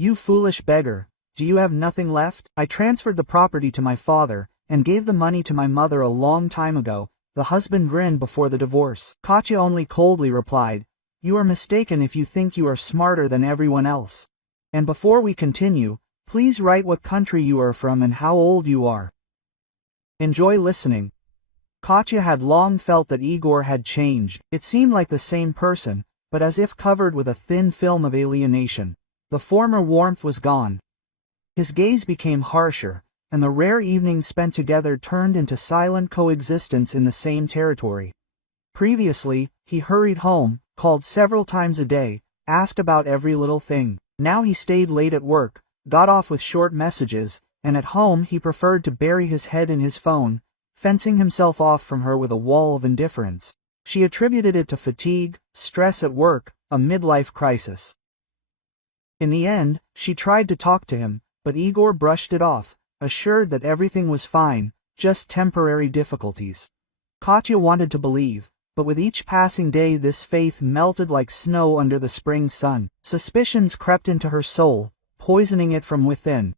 You foolish beggar, do you have nothing left? I transferred the property to my father, and gave the money to my mother a long time ago. The husband grinned before the divorce. Katya only coldly replied, you are mistaken if you think you are smarter than everyone else. And before we continue, please write what country you are from and how old you are. Enjoy listening. Katya had long felt that Igor had changed. It seemed like the same person, but as if covered with a thin film of alienation. The former warmth was gone. His gaze became harsher, and the rare evenings spent together turned into silent coexistence in the same territory. Previously, he hurried home, called several times a day, asked about every little thing. Now he stayed late at work, got off with short messages, and at home he preferred to bury his head in his phone, fencing himself off from her with a wall of indifference. She attributed it to fatigue, stress at work, a midlife crisis. In the end, she tried to talk to him, but Igor brushed it off, assured that everything was fine, just temporary difficulties. Katya wanted to believe, but with each passing day this faith melted like snow under the spring sun. Suspicions crept into her soul, poisoning it from within.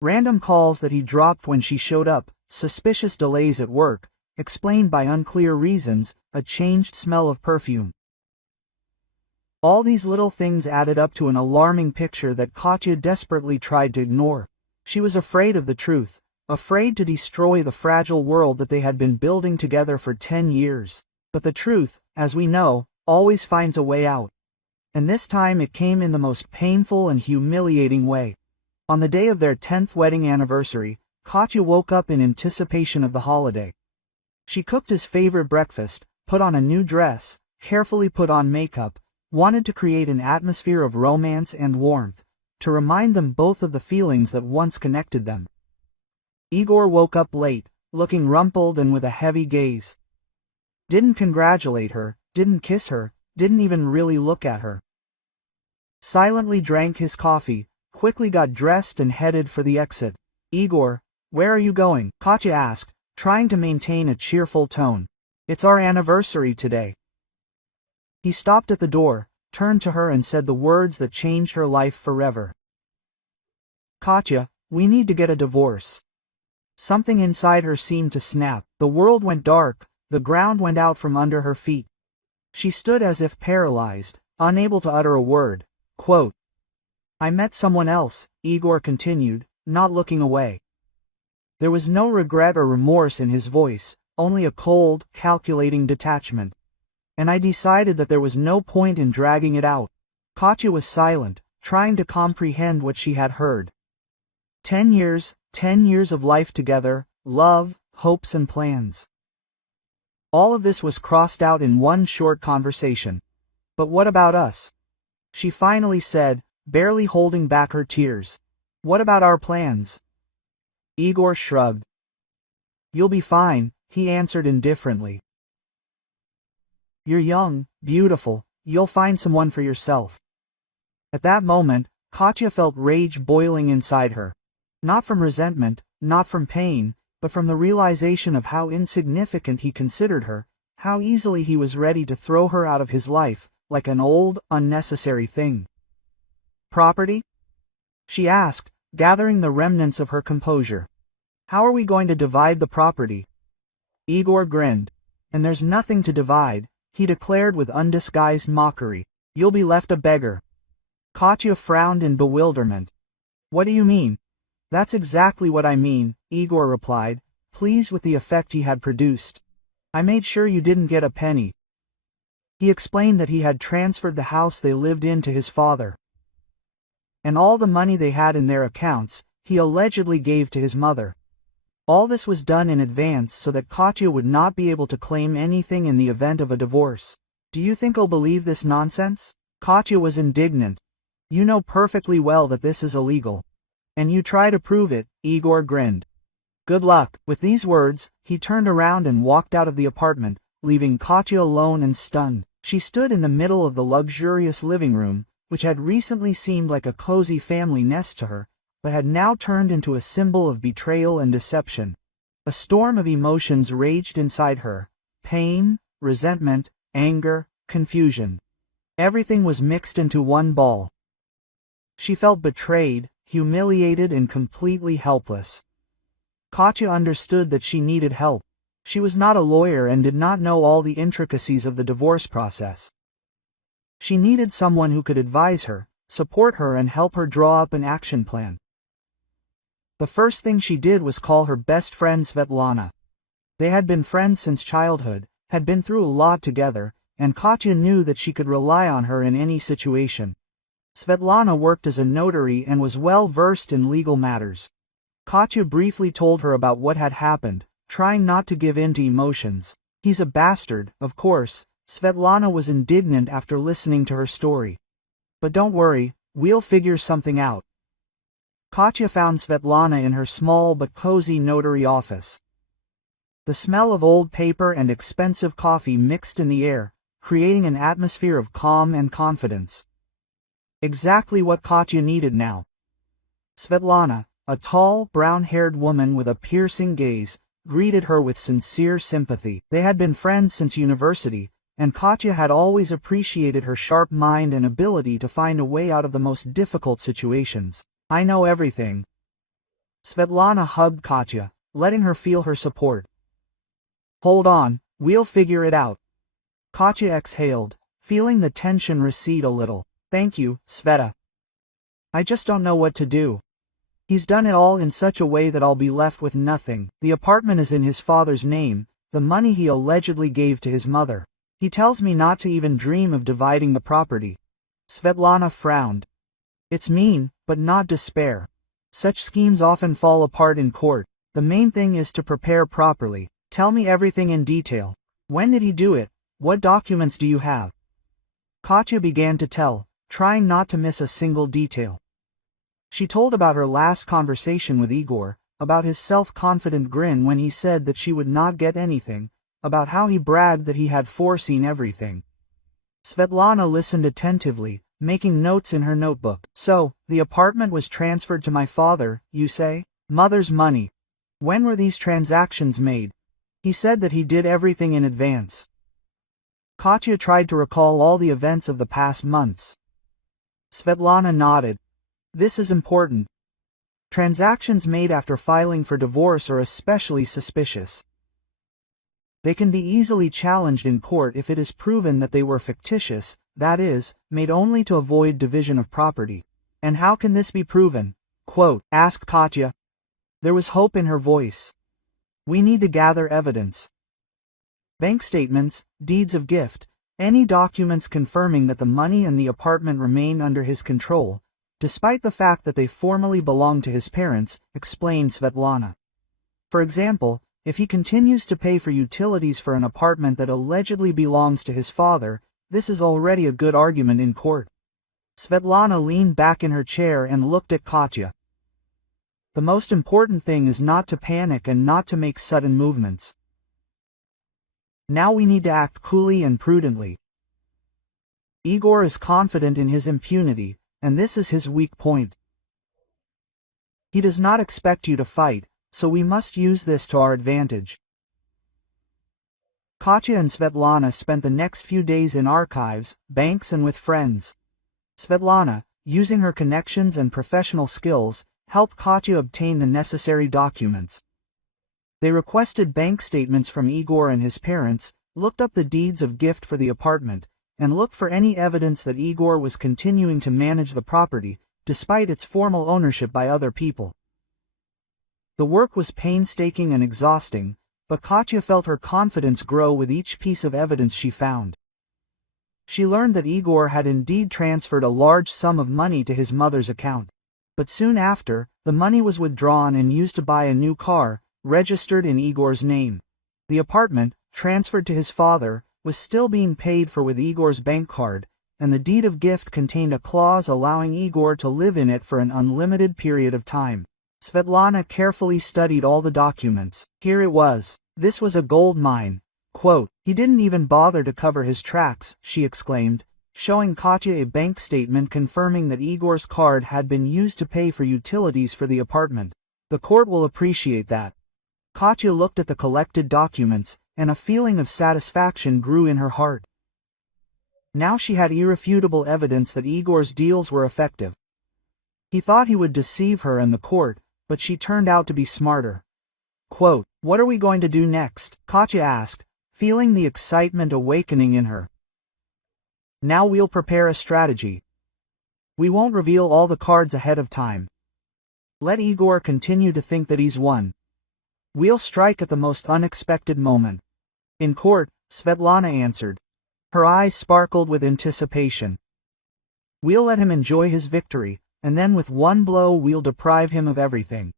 Random calls that he dropped when she showed up, suspicious delays at work, explained by unclear reasons, a changed smell of perfume. All these little things added up to an alarming picture that Katya desperately tried to ignore. She was afraid of the truth, afraid to destroy the fragile world that they had been building together for 10 years. But the truth, as we know, always finds a way out. And this time it came in the most painful and humiliating way. On the day of their 10th wedding anniversary, Katya woke up in anticipation of the holiday. She cooked his favorite breakfast, put on a new dress, carefully put on makeup, wanted to create an atmosphere of romance and warmth, to remind them both of the feelings that once connected them. Igor woke up late, looking rumpled and with a heavy gaze. Didn't congratulate her, didn't kiss her, didn't even really look at her. Silently drank his coffee, quickly got dressed and headed for the exit. Igor, where are you going? Katya asked, trying to maintain a cheerful tone. It's our anniversary today. He stopped at the door, turned to her and said the words that changed her life forever. Katya, we need to get a divorce. Something inside her seemed to snap. The world went dark, the ground went out from under her feet. She stood as if paralyzed, unable to utter a word. Quote, I met someone else, Igor continued, not looking away. There was no regret or remorse in his voice, only a cold, calculating detachment. And I decided that there was no point in dragging it out. Katya was silent, trying to comprehend what she had heard. 10 years of life together, love, hopes and plans. All of this was crossed out in one short conversation. But what about us? She finally said, barely holding back her tears. What about our plans? Igor shrugged. You'll be fine, he answered indifferently. You're young, beautiful, you'll find someone for yourself. At that moment, Katya felt rage boiling inside her. Not from resentment, not from pain, but from the realization of how insignificant he considered her, how easily he was ready to throw her out of his life, like an old, unnecessary thing. Property? She asked, gathering the remnants of her composure. How are we going to divide the property? Igor grinned. And there's nothing to divide, he declared with undisguised mockery. You'll be left a beggar. Katya frowned in bewilderment. What do you mean? That's exactly what I mean, Igor replied, pleased with the effect he had produced. I made sure you didn't get a penny. He explained that he had transferred the house they lived in to his father. And all the money they had in their accounts, he allegedly gave to his mother. All this was done in advance so that Katya would not be able to claim anything in the event of a divorce. Do you think I'll believe this nonsense? Katya was indignant. You know perfectly well that this is illegal. And you try to prove it, Igor grinned. Good luck. With these words, he turned around and walked out of the apartment, leaving Katya alone and stunned. She stood in the middle of the luxurious living room, which had recently seemed like a cozy family nest to her, but had now turned into a symbol of betrayal and deception. A storm of emotions raged inside her. Pain, resentment, anger, confusion. Everything was mixed into one ball. She felt betrayed, humiliated and completely helpless. Katya understood that she needed help. She was not a lawyer and did not know all the intricacies of the divorce process. She needed someone who could advise her, support her and help her draw up an action plan. The first thing she did was call her best friend Svetlana. They had been friends since childhood, had been through a lot together, and Katya knew that she could rely on her in any situation. Svetlana worked as a notary and was well versed in legal matters. Katya briefly told her about what had happened, trying not to give in to emotions. "He's a bastard, of course." Svetlana was indignant after listening to her story. "But don't worry, we'll figure something out." Katya found Svetlana in her small but cozy notary office. The smell of old paper and expensive coffee mixed in the air, creating an atmosphere of calm and confidence. Exactly what Katya needed now. Svetlana, a tall, brown-haired woman with a piercing gaze, greeted her with sincere sympathy. They had been friends since university, and Katya had always appreciated her sharp mind and ability to find a way out of the most difficult situations. "I know everything." Svetlana hugged Katya, letting her feel her support. "Hold on, we'll figure it out." Katya exhaled, feeling the tension recede a little. "Thank you, Sveta. I just don't know what to do. He's done it all in such a way that I'll be left with nothing. The apartment is in his father's name, the money he allegedly gave to his mother. He tells me not to even dream of dividing the property." Svetlana frowned. "It's mean, but not despair. Such schemes often fall apart in court. The main thing is to prepare properly. Tell me everything in detail. When did he do it? What documents do you have?" Katya began to tell, trying not to miss a single detail. She told about her last conversation with Igor, about his self-confident grin when he said that she would not get anything, about how he bragged that he had foreseen everything. Svetlana listened attentively, making notes in her notebook. "So, the apartment was transferred to my father, you say? Mother's money. When were these transactions made?" "He said that he did everything in advance." Katya tried to recall all the events of the past months. Svetlana nodded. "This is important. Transactions made after filing for divorce are especially suspicious. They can be easily challenged in court if it is proven that they were fictitious, that is, made only to avoid division of property." "And how can this be proven?" asked Katya. There was hope in her voice. "We need to gather evidence. Bank statements, deeds of gift, any documents confirming that the money and the apartment remain under his control, despite the fact that they formally belong to his parents," explained Svetlana. "For example, if he continues to pay for utilities for an apartment that allegedly belongs to his father, this is already a good argument in court." Svetlana leaned back in her chair and looked at Katya. "The most important thing is not to panic and not to make sudden movements. Now we need to act coolly and prudently. Igor is confident in his impunity, and this is his weak point. He does not expect you to fight, so we must use this to our advantage." Katya and Svetlana spent the next few days in archives, banks and with friends. Svetlana, using her connections and professional skills, helped Katya obtain the necessary documents. They requested bank statements from Igor and his parents, looked up the deeds of gift for the apartment, and looked for any evidence that Igor was continuing to manage the property, despite its formal ownership by other people. The work was painstaking and exhausting, but Katya felt her confidence grow with each piece of evidence she found. She learned that Igor had indeed transferred a large sum of money to his mother's account. But soon after, the money was withdrawn and used to buy a new car, registered in Igor's name. The apartment, transferred to his father, was still being paid for with Igor's bank card, and the deed of gift contained a clause allowing Igor to live in it for an unlimited period of time. Svetlana carefully studied all the documents. Here it was. This was a gold mine. "He didn't even bother to cover his tracks," she exclaimed, showing Katya a bank statement confirming that Igor's card had been used to pay for utilities for the apartment. "The court will appreciate that." Katya looked at the collected documents, and a feeling of satisfaction grew in her heart. Now she had irrefutable evidence that Igor's deals were effective. He thought he would deceive her and the court, but she turned out to be smarter. Quote, "What are we going to do next?" Katya asked, feeling the excitement awakening in her. "Now we'll prepare a strategy. We won't reveal all the cards ahead of time. Let Igor continue to think that he's won. We'll strike at the most unexpected moment." In court, Svetlana answered. Her eyes sparkled with anticipation. "We'll let him enjoy his victory, and then with one blow we'll deprive him of everything."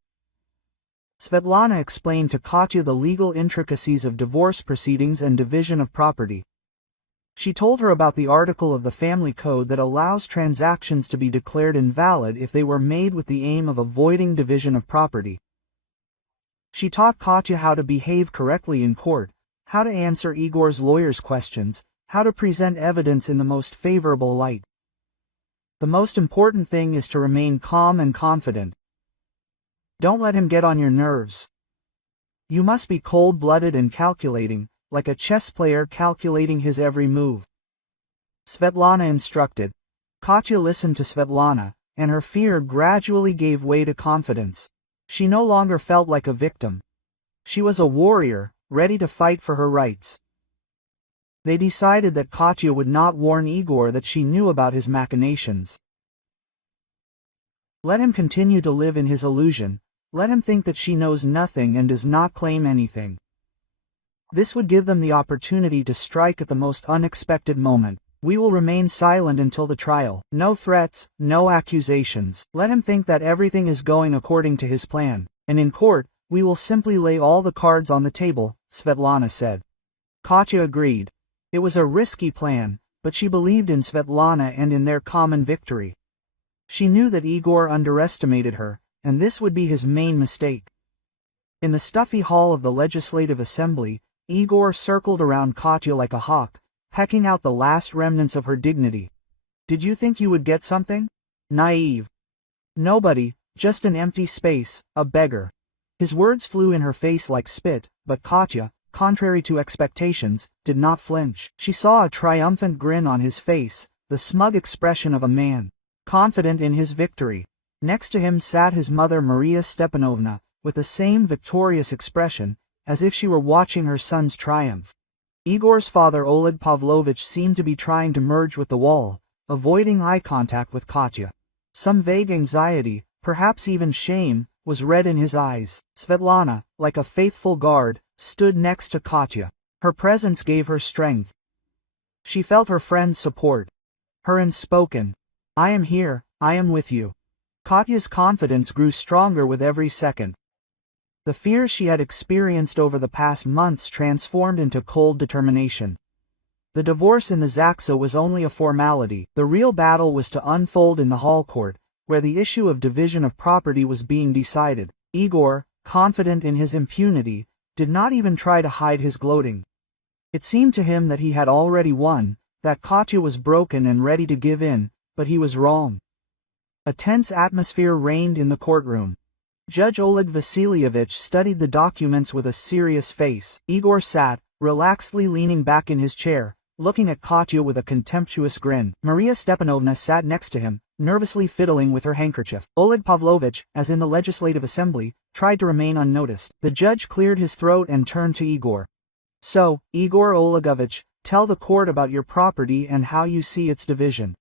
Svetlana explained to Katya the legal intricacies of divorce proceedings and division of property. She told her about the article of the family code that allows transactions to be declared invalid if they were made with the aim of avoiding division of property. She taught Katya how to behave correctly in court, how to answer Igor's lawyer's questions, how to present evidence in the most favorable light. The most important thing is to remain calm and confident. Don't let him get on your nerves. You must be cold-blooded and calculating, like a chess player calculating his every move. Svetlana instructed. Katya listened to Svetlana, and her fear gradually gave way to confidence. She no longer felt like a victim. She was a warrior, ready to fight for her rights. They decided that Katya would not warn Igor that she knew about his machinations. Let him continue to live in his illusion. Let him think that she knows nothing and does not claim anything. This would give them the opportunity to strike at the most unexpected moment. We will remain silent until the trial. No threats, no accusations. Let him think that everything is going according to his plan. And in court, we will simply lay all the cards on the table, Svetlana said. Katya agreed. It was a risky plan, but she believed in Svetlana and in their common victory. She knew that Igor underestimated her, and this would be his main mistake. In the stuffy hall of the Legislative Assembly, Igor circled around Katya like a hawk, pecking out the last remnants of her dignity. "Did you think you would get something? Naive. Nobody, just an empty space, a beggar." His words flew in her face like spit, but Katya, contrary to expectations, did not flinch. She saw a triumphant grin on his face, the smug expression of a man confident in his victory. Next to him sat his mother Maria Stepanovna, with the same victorious expression, as if she were watching her son's triumph. Igor's father Oleg Pavlovich seemed to be trying to merge with the wall, avoiding eye contact with Katya. Some vague anxiety, perhaps even shame, was read in his eyes. Svetlana, like a faithful guard, stood next to Katya. Her presence gave her strength. She felt her friend's support. Her unspoken, "I am here, I am with you." Katya's confidence grew stronger with every second. The fears she had experienced over the past months transformed into cold determination. The divorce in the ZDESCH was only a formality. The real battle was to unfold in the hall court, where the issue of division of property was being decided. Igor, confident in his impunity, did not even try to hide his gloating. It seemed to him that he had already won, that Katya was broken and ready to give in, but he was wrong. A tense atmosphere reigned in the courtroom. Judge Oleg Vasilievich studied the documents with a serious face. Igor sat, relaxedly leaning back in his chair, looking at Katya with a contemptuous grin. Maria Stepanovna sat next to him, nervously fiddling with her handkerchief. Oleg Pavlovich, as in the Legislative Assembly, tried to remain unnoticed. The judge cleared his throat and turned to Igor. "So, Igor Olegovich, tell the court about your property and how you see its division."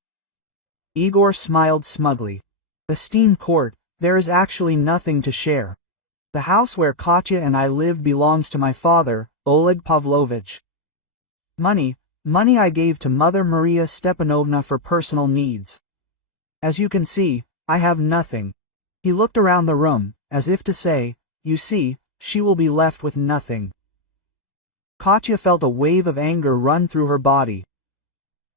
Igor smiled smugly. "Esteemed court, there is actually nothing to share. The house where Katya and I live belongs to my father, Oleg Pavlovich. Money I gave to Mother Maria Stepanovna for personal needs. As you can see, I have nothing." He looked around the room, as if to say, "You see, she will be left with nothing." Katya felt a wave of anger run through her body.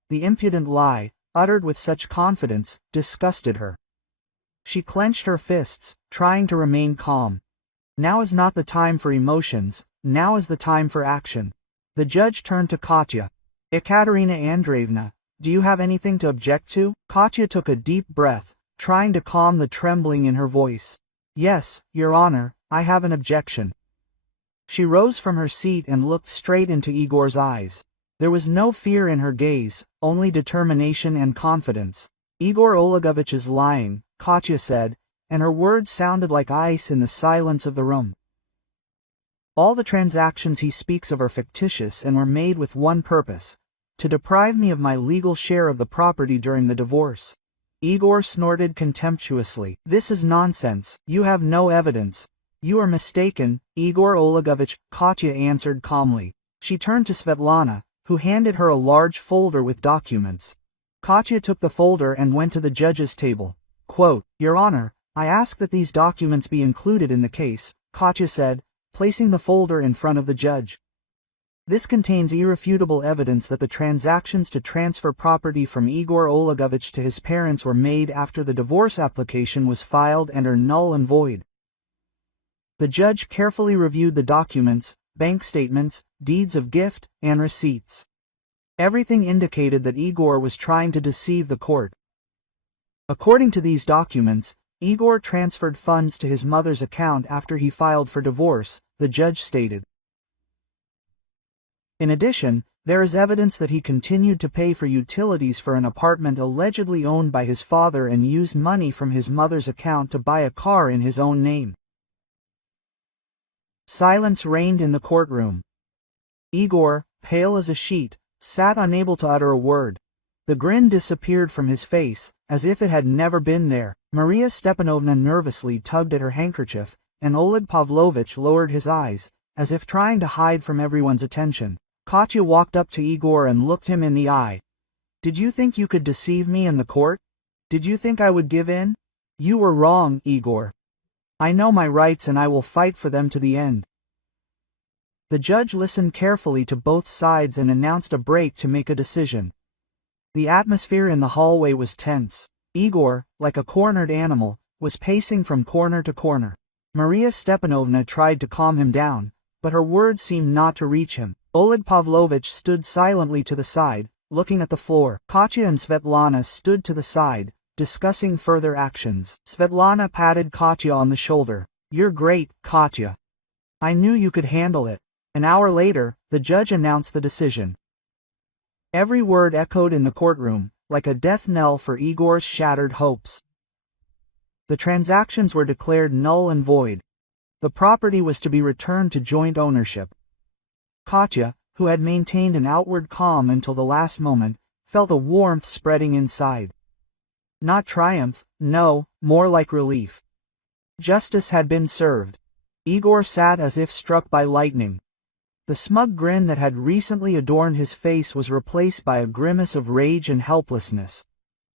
The impudent lie, uttered with such confidence, disgusted her. She clenched her fists, trying to remain calm. Now is not the time for emotions, now is the time for action. The judge turned to Katya. "Ekaterina Andreevna, do you have anything to object to?" Katya took a deep breath, trying to calm the trembling in her voice. "Yes, Your Honor, I have an objection." She rose from her seat and looked straight into Igor's eyes. There was no fear in her gaze, only determination and confidence. "Igor Olegovich's lying," Katya said, and her words sounded like ice in the silence of the room. All the transactions he speaks of are fictitious and were made with one purpose: to deprive me of my legal share of the property during the divorce. Igor snorted contemptuously. This is nonsense. You have no evidence. You are mistaken, Igor Olegovich, Katya answered calmly. She turned to Svetlana, who handed her a large folder with documents. Katya took the folder and went to the judge's table. Quote, "Your Honor, I ask that these documents be included in the case," Katya said, placing the folder in front of the judge. This contains irrefutable evidence that the transactions to transfer property from Igor Olegovich to his parents were made after the divorce application was filed and are null and void. The judge carefully reviewed the documents, bank statements, deeds of gift, and receipts. Everything indicated that Igor was trying to deceive the court. According to these documents, Igor transferred funds to his mother's account after he filed for divorce, the judge stated. In addition, there is evidence that he continued to pay for utilities for an apartment allegedly owned by his father and used money from his mother's account to buy a car in his own name. Silence reigned in the courtroom. Igor, pale as a sheet, sat unable to utter a word. The grin disappeared from his face, as if it had never been there. Maria Stepanovna nervously tugged at her handkerchief, and Oleg Pavlovich lowered his eyes, as if trying to hide from everyone's attention. Katya walked up to Igor and looked him in the eye. "Did you think you could deceive me in the court? Did you think I would give in? You were wrong, Igor. I know my rights and I will fight for them to the end." The judge listened carefully to both sides and announced a break to make a decision. The atmosphere in the hallway was tense. Igor, like a cornered animal, was pacing from corner to corner. Maria Stepanovna tried to calm him down, but her words seemed not to reach him. Oleg Pavlovich stood silently to the side, looking at the floor. Katya and Svetlana stood to the side, discussing further actions. Svetlana patted Katya on the shoulder. "You're great, Katya. I knew you could handle it." An hour later, the judge announced the decision. Every word echoed in the courtroom, like a death knell for Igor's shattered hopes. The transactions were declared null and void. The property was to be returned to joint ownership. Katya, who had maintained an outward calm until the last moment, felt a warmth spreading inside. Not triumph, no, more like relief. Justice had been served. Igor sat as if struck by lightning. The smug grin that had recently adorned his face was replaced by a grimace of rage and helplessness.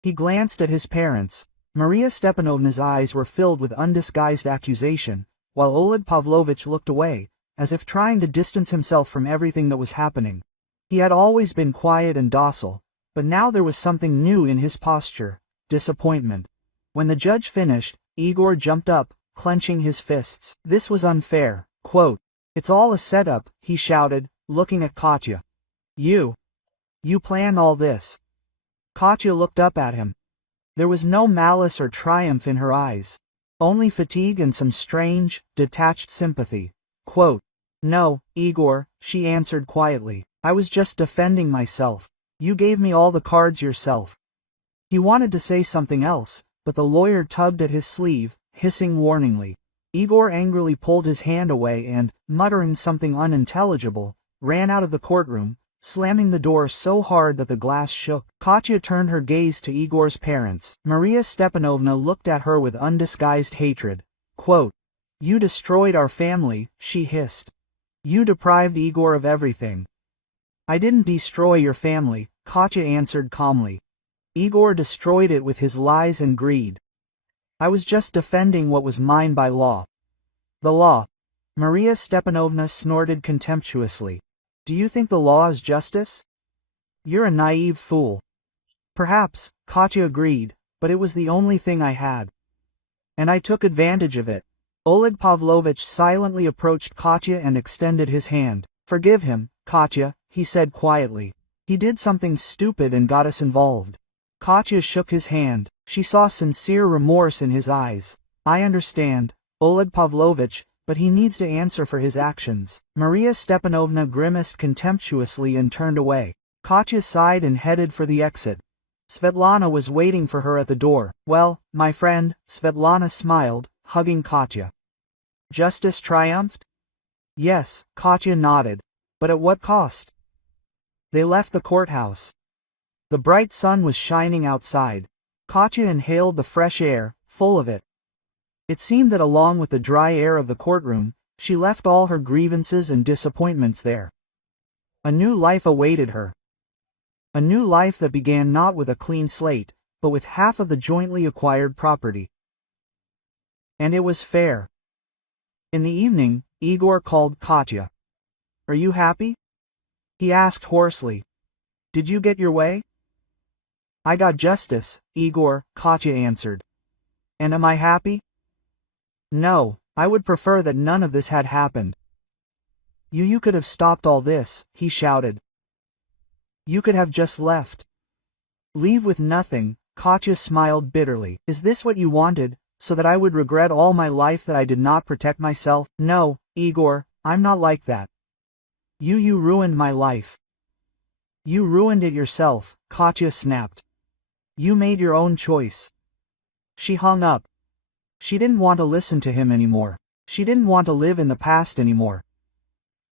He glanced at his parents. Maria Stepanovna's eyes were filled with undisguised accusation, while Oleg Pavlovich looked away, as if trying to distance himself from everything that was happening. He had always been quiet and docile, but now there was something new in his posture: disappointment. When the judge finished, Igor jumped up, clenching his fists. This was unfair. Quote, "It's all a setup," he shouted, looking at Katya. You planned all this." Katya looked up at him. There was no malice or triumph in her eyes. Only fatigue and some strange, detached sympathy. Quote, "No, Igor," she answered quietly. "I was just defending myself. You gave me all the cards yourself." He wanted to say something else, but the lawyer tugged at his sleeve, hissing warningly. Igor angrily pulled his hand away and, muttering something unintelligible, ran out of the courtroom, slamming the door so hard that the glass shook. Katya turned her gaze to Igor's parents. Maria Stepanovna looked at her with undisguised hatred. Quote, "You destroyed our family," she hissed. "You deprived Igor of everything." "I didn't destroy your family," Katya answered calmly. "Igor destroyed it with his lies and greed. I was just defending what was mine by law." "The law?" Maria Stepanovna snorted contemptuously. "Do you think the law is justice? You're a naive fool." "Perhaps," Katya agreed, "but it was the only thing I had. And I took advantage of it." Oleg Pavlovich silently approached Katya and extended his hand. "Forgive him, Katya," he said quietly. "He did something stupid and got us involved." Katya shook his hand. She saw sincere remorse in his eyes. "I understand, Oleg Pavlovich, but he needs to answer for his actions." Maria Stepanovna grimaced contemptuously and turned away. Katya sighed and headed for the exit. Svetlana was waiting for her at the door. "Well, my friend," Svetlana smiled, hugging Katya. "Justice triumphed?" "Yes," Katya nodded. "But at what cost?" They left the courthouse. The bright sun was shining outside. Katya inhaled the fresh air, full of it. It seemed that along with the dry air of the courtroom, she left all her grievances and disappointments there. A new life awaited her. A new life that began not with a clean slate, but with half of the jointly acquired property. And it was fair. In the evening, Igor called Katya. "Are you happy?" he asked hoarsely. "Did you get your way?" "I got justice, Igor," Katya answered. "And am I happy?" "No, I would prefer that none of this had happened." You could have stopped all this," he shouted. "You could have just left." "Leave with nothing," Katya smiled bitterly. "Is this what you wanted, so that I would regret all my life that I did not protect myself?" "No, Igor, I'm not like that. You ruined my life." "You ruined it yourself," Katya snapped. "You made your own choice." She hung up. She didn't want to listen to him anymore. She didn't want to live in the past anymore.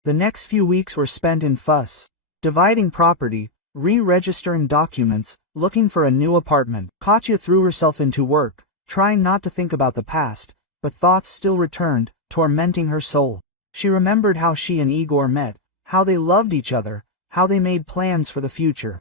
The next few weeks were spent in fuss, dividing property, re-registering documents, looking for a new apartment. Katya threw herself into work, trying not to think about the past, but thoughts still returned, tormenting her soul. She remembered how she and Igor met, how they loved each other, how they made plans for the future.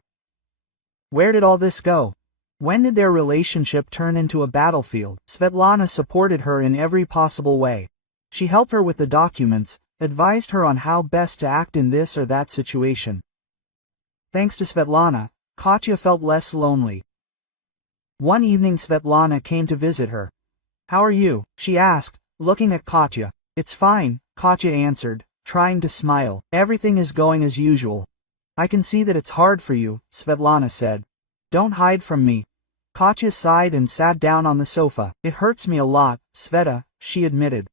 Where did all this go? When did their relationship turn into a battlefield? Svetlana supported her in every possible way. She helped her with the documents, advised her on how best to act in this or that situation. Thanks to Svetlana, Katya felt less lonely. One evening Svetlana came to visit her. "How are you?" she asked, looking at Katya. "It's fine," Katya answered, trying to smile. "Everything is going as usual." "I can see that it's hard for you," Svetlana said. "Don't hide from me." Katya sighed and sat down on the sofa. "It hurts me a lot, Sveta," she admitted.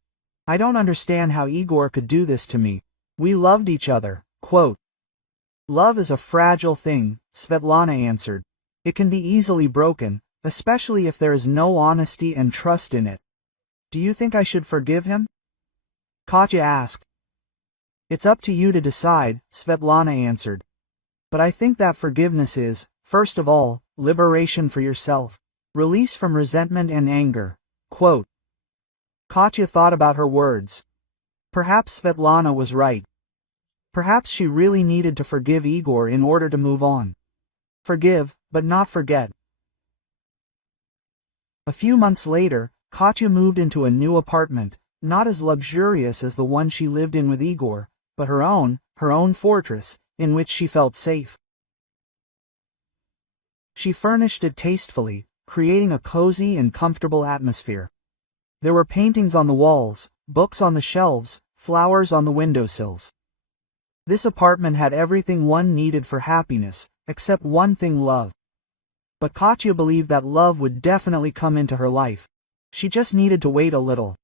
"I don't understand how Igor could do this to me. We loved each other." Quote, "Love is a fragile thing," Svetlana answered. "It can be easily broken, especially if there is no honesty and trust in it." "Do you think I should forgive him?" Katya asked. "It's up to you to decide," Svetlana answered. "But I think that forgiveness is, first of all, liberation for yourself. Release from resentment and anger." Quote. Katya thought about her words. Perhaps Svetlana was right. Perhaps she really needed to forgive Igor in order to move on. Forgive, but not forget. A few months later, Katya moved into a new apartment, not as luxurious as the one she lived in with Igor, but her own fortress, in which she felt safe. She furnished it tastefully, creating a cozy and comfortable atmosphere. There were paintings on the walls, books on the shelves, flowers on the windowsills. This apartment had everything one needed for happiness, except one thing: love. But Katya believed that love would definitely come into her life. She just needed to wait a little.